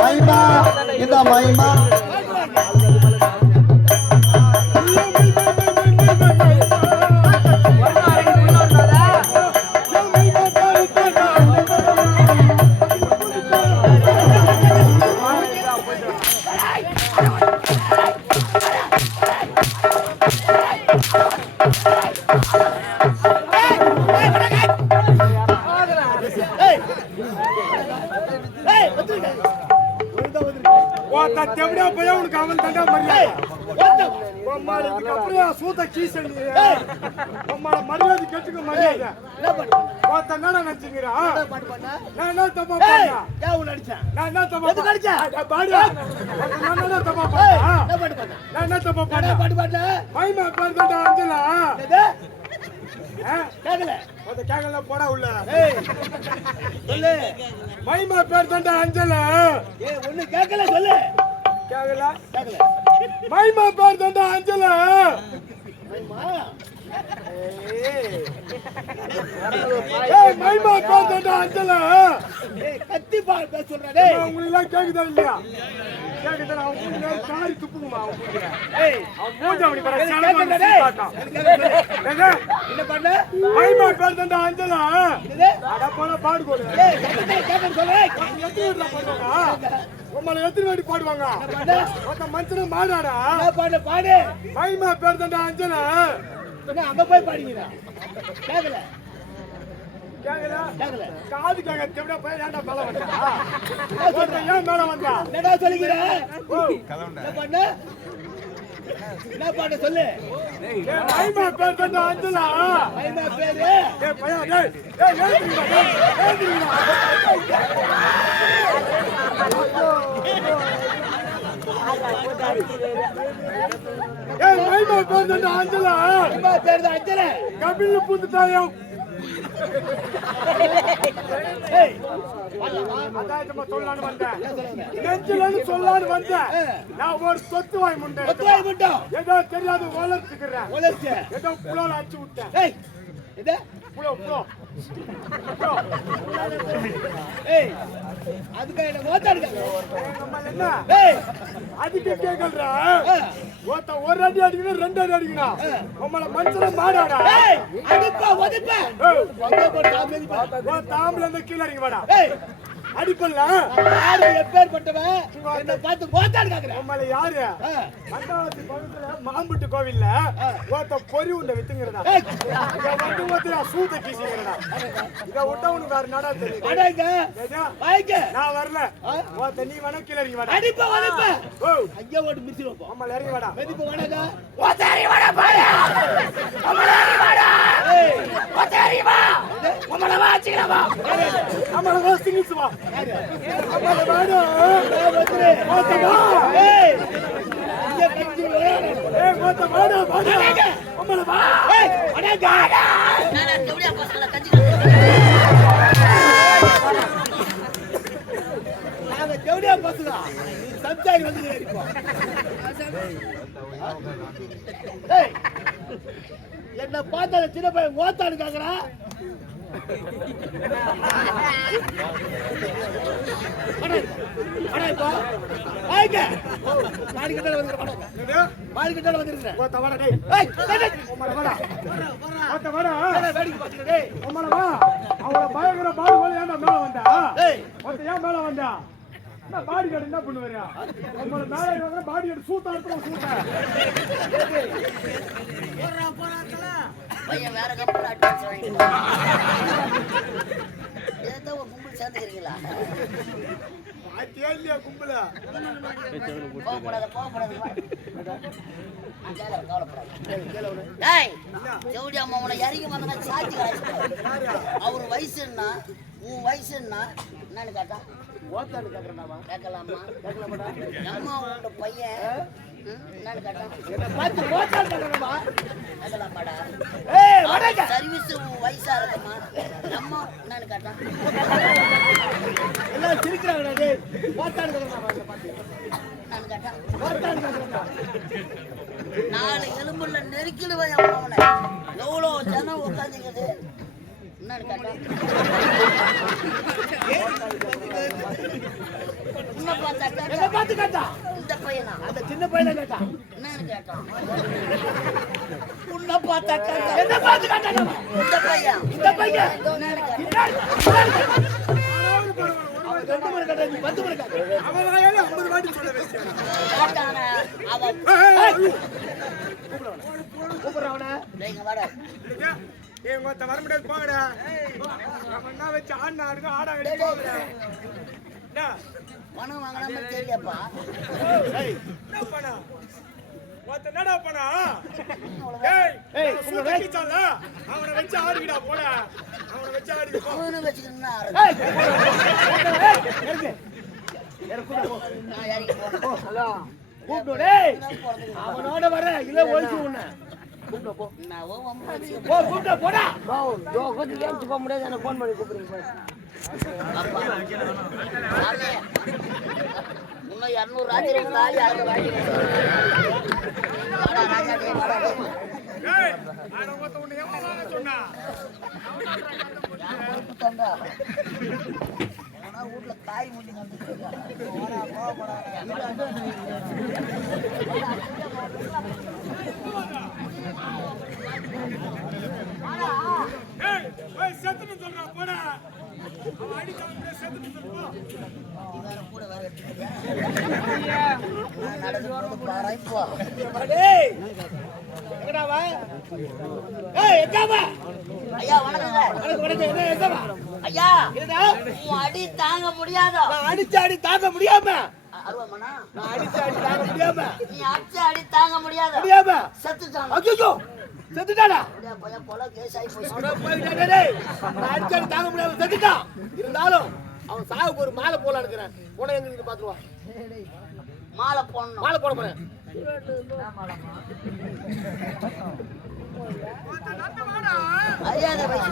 மைமா இந்த மைமா மரியாதை கேட்டுக்க மரியாதை என்னடா நினைச்சுக்கிறா நான் என்ன தப்பா பண்ணேன் நான் என்ன தப்பா பண்ணேன் மைமா பேர் அஞ்சலா கேக்கல போடா உள்ள சொல்லு மைமா பேர் தாண்டா அஞ்சலா ஒண்ணு கேக்கல சொல்லு கேக்கல மைமா பேர் தாண்டா அஞ்சலா மைமா பேர் தாண்டா அஞ்சலா கத்தி பாரு சொல்றே உங்களுக்கு எல்லாம் கேக்குதா இல்லையா கேக்குதா அவன் காரி துப்புமா அவன் மூஞ்ச அப்படி என்ன பண்ண மைமா பேர் தாண்டா அஞ்சலா அட போல பாடுகோல உங்களை எத்தனை வாட்டி பாடுவாங்க மனுஷன மாடாடா பாடு பாடு மைமா பேர் தாண்டா அஞ்சலா அங்க போய் பாடுவீங்க கேக்கல காது கேட்க போய் ஏன்டா மேல வந்தா ஏன் மேல வந்தா என்னடா சொல்லிக்கிறேன் என்ன பாட்டு சொல்லு மைமா பேர் தாண்டா அஞ்சலா மைமா பேரு பையன் மைமா பேர் தாண்டா அஞ்சலா மைமா பேர் தான் அஞ்சலா கபில் புதுதாயம் சொல்லான்னு வந்தேன் நான் ஒரு சொத்து வாய் முண்டேன் ஏதோ தெரியாது வளர்த்துக்கிறேன் ஏதோ புலோல அடிச்சு விட்டேன் அதுக்கு கேட்கறா ஒரு அடி அடிக்கணும் 2 அடி அடிக்கணும் உங்களை மனுஷன மாடாடா தாம்பல இருந்து கீழே இறங்கி வாடா அடிப்பல்ல யாரு எப்பேற்பட்டவன் என்ன பார்த்து போத்தாடு கேக்குறேன் உம்மல யாரு மண்டபத்து பக்கத்துல மாம்புட்டு கோவில்ல ஓட்ட பொரி உண்ட வித்துங்கறடா இங்க வந்து ஓட்டா சூத கீசிங்கறடா இத விட்டா உனக்கு வேற நடா தெரியும் அடங்க வாய்ங்க நான் வரல ஓட்ட நீ வேணா கீழ இறங்கி வாடா அடிப்ப வலப்ப ஓ ஐயா ஓட்டு மிச்சிரும் உம்மல இறங்கி வாடா மெதிப்பு வாடா ஓட்ட இறங்கி வாடா பாயா உம்மல இறங்கி வாடா ஓட்ட இறங்கி வா உம்மல வாச்சிக்கலாம் வா உம்மல வாசிங்க வா அம்மா வாடா வந்துரு ஓட்ட வா ஏய் இங்க கட்டி ஏய் ஓட்ட வாடா வாடா அம்மா வா ஏய் அட காடா நான் டவுடியா பசங்கள கஞ்சி நாங்க டவுடியா பசங்க சம்சாரி வந்து ஏறிப்போம் ஏய் என்ன பார்த்தால சின்ன பையன் ஓத்தாடு கேக்குறா பாடி கார்டு என்ன பண்ணுவாரு உங்களை மேல பாடி கார்டு சூத்தா பையன் வேற கப்பல் அட்வான்ஸ் வாங்கிட்டு ஏதோ ஒரு கும்பல் சேர்ந்துக்கிறீங்களா கேள்வியா கும்பல போகக்கூடாது ஜவுடி அம்மா உன இறங்கி வந்தா சாட்சி அவர் வயசு என்ன உன் வயசு என்னன்னு கேட்டா ஓத்தாடு கேட்கறேன் கேட்கலாமா அம்மா உன்னோட பையன் என்னன்னு கேட்டா சர்வீஸ் வயசா இருக்குமா நம்ம என்னன்னு கேட்டா எல்லாம் சிரிக்கிறாங்க நாலு எலும்புல நெருக்கிடுவேன் அவனை எவ்வளோ ஜனம் உட்காந்துக்குது என்னன்னு கேட்டா பார்த்து கேட்டான். இந்த பையனா அந்த சின்ன பையனை கேட்டான். என்னன்னு கேட்டான்? உன்னை பார்த்தா கேட்டான். என்ன பார்த்து கேட்டான்? இந்த பையன் இந்த பையன் என்னன்னு கேட்டான்? ரெண்டு மணி கேட்டான், 10 மணி கேட்டான். அவன் வாயால 50 வாட்டி சொல்ல வச்சான். கேட்டானே அவன் கூப்பிடுறவன. நீங்க வாடா. ஏய் மொத்த வர முடியாது போங்கடா. அவன் என்ன வச்சு ஆடு ஆடுங்க ஆடா வெடி போங்கடா. டா பணம் வாங்கலாம தெரியப்பா. ஏய் என்ன பண்ணா? மொத்த என்னடா பண்ணா? ஏய் சுத்தக்கிச்சால அவனை வச்சு ஆடுடா போடா. அவனை வச்சு ஆடு போ. அவனு வெச்சுக்கினா ஏய் நான் யாரிக்கு போறேன். ஹலோ கூப்பிடு டேய். அவனோட வர இல்ல ஒளிச்சு உன்னை. கூப்பிடு போ. நான் வம்பு வெச்சு போ கூப்பிடு போடா. ஜோ கொஞ்சம் ஏஞ்சி போக முடியாது. எனக்கு ஃபோன் பண்ணி கூப்பிடுங்க. அப்பா சாமி இன்னும் 200 ராத்திரி காலி யாரும் வாங்கி வாடா ராஜா டேய் வாடா டேய். ஏய் ஆட மொத்த உன்னை எவன் வாங்க சொன்னா? தண்டா ஆனா வீட்ல காய் முட்டி வந்துருக்கா. வாடா போ போடா. ஏய் ஓய் செத்துன்னு சொல்றா போடா. அவன் அடிச்சானே செத்துன்னு சொல்றா. இவர கூட வர நான் நடந்து போறது பாரா இப்போ. டேய் எங்கடா வா? ஏய் எங்க வா? ஐயா வணக்கங்க. வணக்கம் என்ன எங்க வா? ஐயா என்னடா? உன் அடி தாங்க முடியாதோ. நான் அடி தாங்க முடியாம. அருவமனா நான் அடி தாங்க முடியாம. நீ அடி தாங்க முடியாதோ. முடியாம. செத்துட்டான். ஐயோ செத்துட்டாடா. அப்படியே பையன் போல கேஸ் ஆகி போச்சு. அட போய்டா டேய். நான் அடி தாங்க முடியாம செத்துட்டான். இருந்தாலும் அவன் சாவுக்கு ஒரு மாலை போல எடுக்கறேன். போன எங்க இருந்து பாத்துவா. மாலை போடணும். மாலை போட போறேன். அறியாத வயசு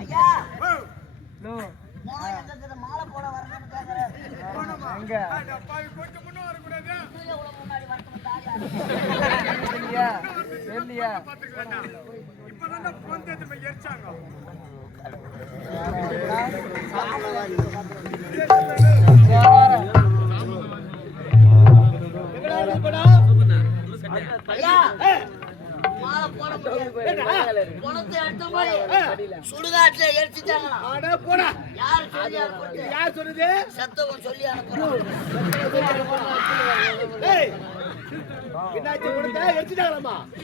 ஐயா மாலை போட வரணும்னு கேக்குறேன். முன்னாடி ஐயா மாலை போட முடியாது. குணத்தை எடுத்த மாதிரி சுடுகாட்டுல எரிச்சிட்டாங்களா? யார் சொன்னது? செத்தவன் சொல்லி அனுப்புறான்.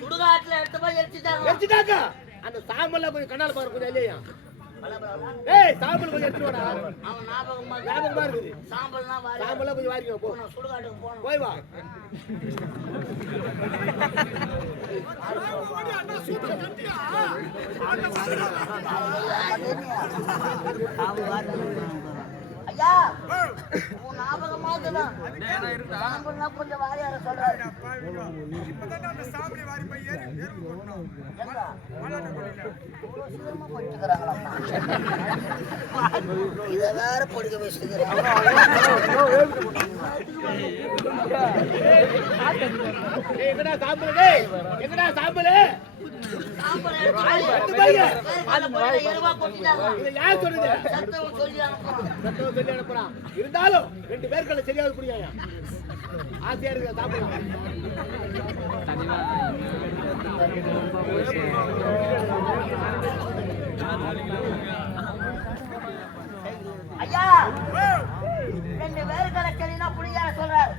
சுடுகாட்டுல எடுத்த மாதிரி எரிச்சிட்டாங்க. அந்த சாம்பல்ல கொஞ்சம் கண்ணால பாரு கொஞ்சம் இல்லையா? ஏய் சாம்பல் கொஞ்சம் எடுத்து வாடா. அவன் ஞாபகமா இருக்குது. சாம்பல்ல கொஞ்சம் வாரிக்கோ போ. சுடுகாட்டுக்கு போகணும். போய் வா. ஐயா உன் ஞாபகமா இருக்குதான். சாம்பல்னா கொஞ்சம் வாரியார சொல்றாரு. இத வேற படிக்க வச்சுக்கிறாங்க. எங்கடா சாம்பல் டேய்? எங்கடா சாம்பல்? யார் சொன்னது? சொல்லி அனுப்புறான். இருந்தாலும் 2 பேருக்கு சரியாக புரியாயா? ஆசையா இருக்கு சாப்பிடலாம். ஐயா 2 பேருக்கு சரினா புரியாத சொல்றாரு.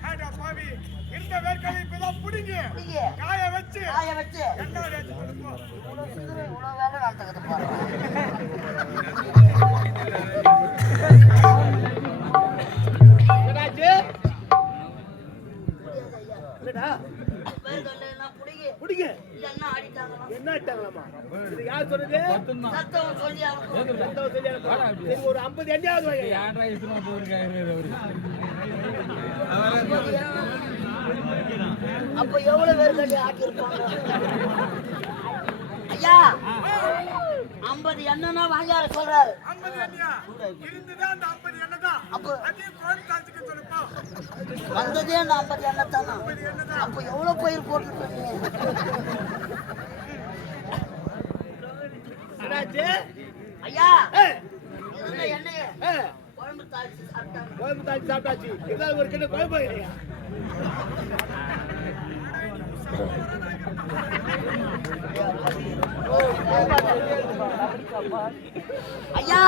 இந்த வேர்க்கலை இப்பதான் புடிங்க காய வச்சு என்ன வேச்சு கொடுப்போ. இவ்வளவு வேலை நடந்துக்குது பாருங்க. என்னாச்சு? என்னடா? புடிங்க. என்ன அடிட்டாங்களா? என்ன அடிட்டாங்களாமா? இது யார் சொன்னது? சத்தம் சொல்லி அனுப்புறான். சத்தம் சொல்லி அனுப்புறான். சரி ஒரு 50 எண்ணியாவது வாங்க. அப்ப எவ்வளவு பேர் கட்டி ஆக்கியிருப்பாங்க? ஐயா 50 எண்ணெய்னா வாங்கியார சொல்றாரு. 50 எண்ணியா? இருந்துதான் அந்த 50 எண்ணெய் தான். அப்ப அதையும் கோடி தாச்சிக்க சொல்லுப்பா. வந்ததே அந்த 50 எண்ணெய் தானா? அப்ப எவ்வளவு பயிர் போட்டுருக்கீங்க? என்னாச்சு? ஐயா ஏய், இருந்த எண்ணெயை ஏய், குழம்பு தாளிச்சு சாப்பிட்டாங்க. குழம்பு தாண்டி சாப்பிட்டாச்சு. இருந்தாலும் ஒரு கிட்ட குழம்பு இல்லையா? ஐயா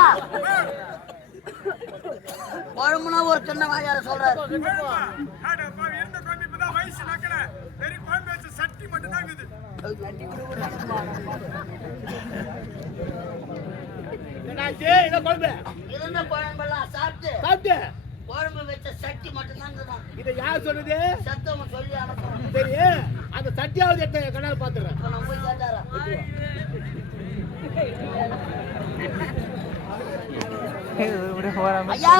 குழம்புனா ஒரு சின்ன வாயார சொல்றாரு. என்னாச்சு? இதை குழம்பு இருந்த குழம்பெல்லாம் சாப்பிட்டு சாப்பிட்டு குழம்பு வச்ச சட்டி மட்டும்தான் இருந்ததாம். இதை யார் சொன்னது? சத்தவங்க சொல்லி அனுப்பணும். சரி, அந்த சட்டியாவது எடுத்த என் கண்ணால் பாத்துறேன். இப்ப நம்ம போய் கேட்டாரா? ஐயா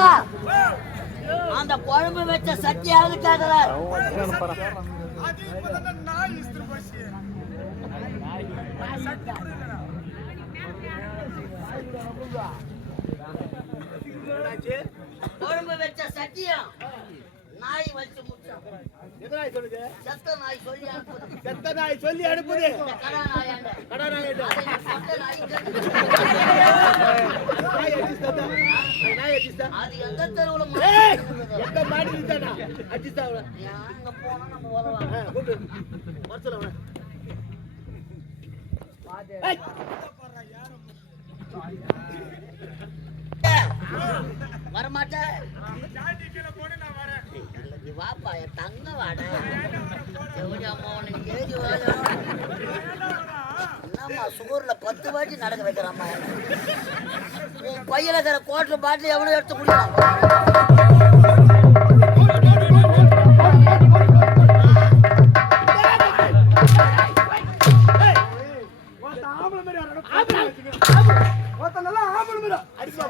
அந்த குழம்பு வச்ச சட்டியாவது கேட்கிறார். என்னாச்சு? குழம்பு வச்ச சட்டியும் நாய் வச்சு முச்சான். எத்தனை நாய் சொல்லுது? செத்த நாய் சொல்லி அனுப்புது. செத்த நாய் சொல்லி அனுப்புது. இந்த கடா நாயாண்ட கடா நாய் எடு. அதை நீ சொந்த நாய் கட்டு. நாய் அடிச்சுட்டா. நாய் அடிச்சுட்டா. அது எந்த தெருவுல ஏய், எந்த மாடி இருந்தானா? அடிச்சுட்டா அவள. அங்க போனா நம்ம உதவாங்க. கூப்பிடு. வர சொல்ல அவள. ஏய், வரமாட்டேன். வாப்பா என் தங்க வாட. எப்படி அம்மா உனக்கு ஏறி வாழ? என்னம்மா சுகர்ல 10 வாட்டி நடக்க வைக்கிறாம்மா. உன் பையில இருக்கிற கோட்டர் பாட்டில் எவனோ எடுத்து குடிக்கலாம். ஒருத்தன் ஆம்பளை மாதிரி ஆடுறான். ஒருத்தன் நல்லா ஆம்பளை மாதிரி அடிச்சுடா.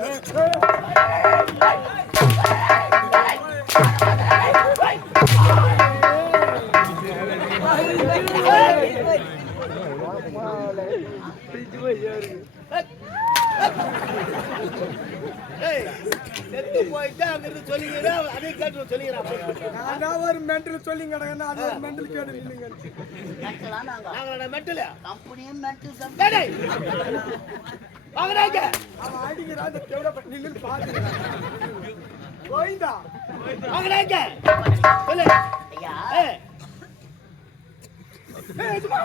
செத்து போயிட்டு அங்கிருந்து சொல்லிக்கிறேன், அதே கேட்டு சொல்லிக்கிறேன். நான் ஒரு மென்டல் சொல்லி கிடக்கேன், அது ஒரு மென்டல் கேட்டு இல்லைங்க. மென்டலாம் நாங்க. நாங்களோட மென்டல் கம்பெனியும் மென்டல் கம்பெனி. வாங்கடாங்க. அவன் அடிக்கிறான், அந்த டெவலப் நின்னு பாத்துக்கிறான். கோயிந்தா வாங்கடாங்க. சொல்லு. ஐயா ஏய். ஏய், சும்மா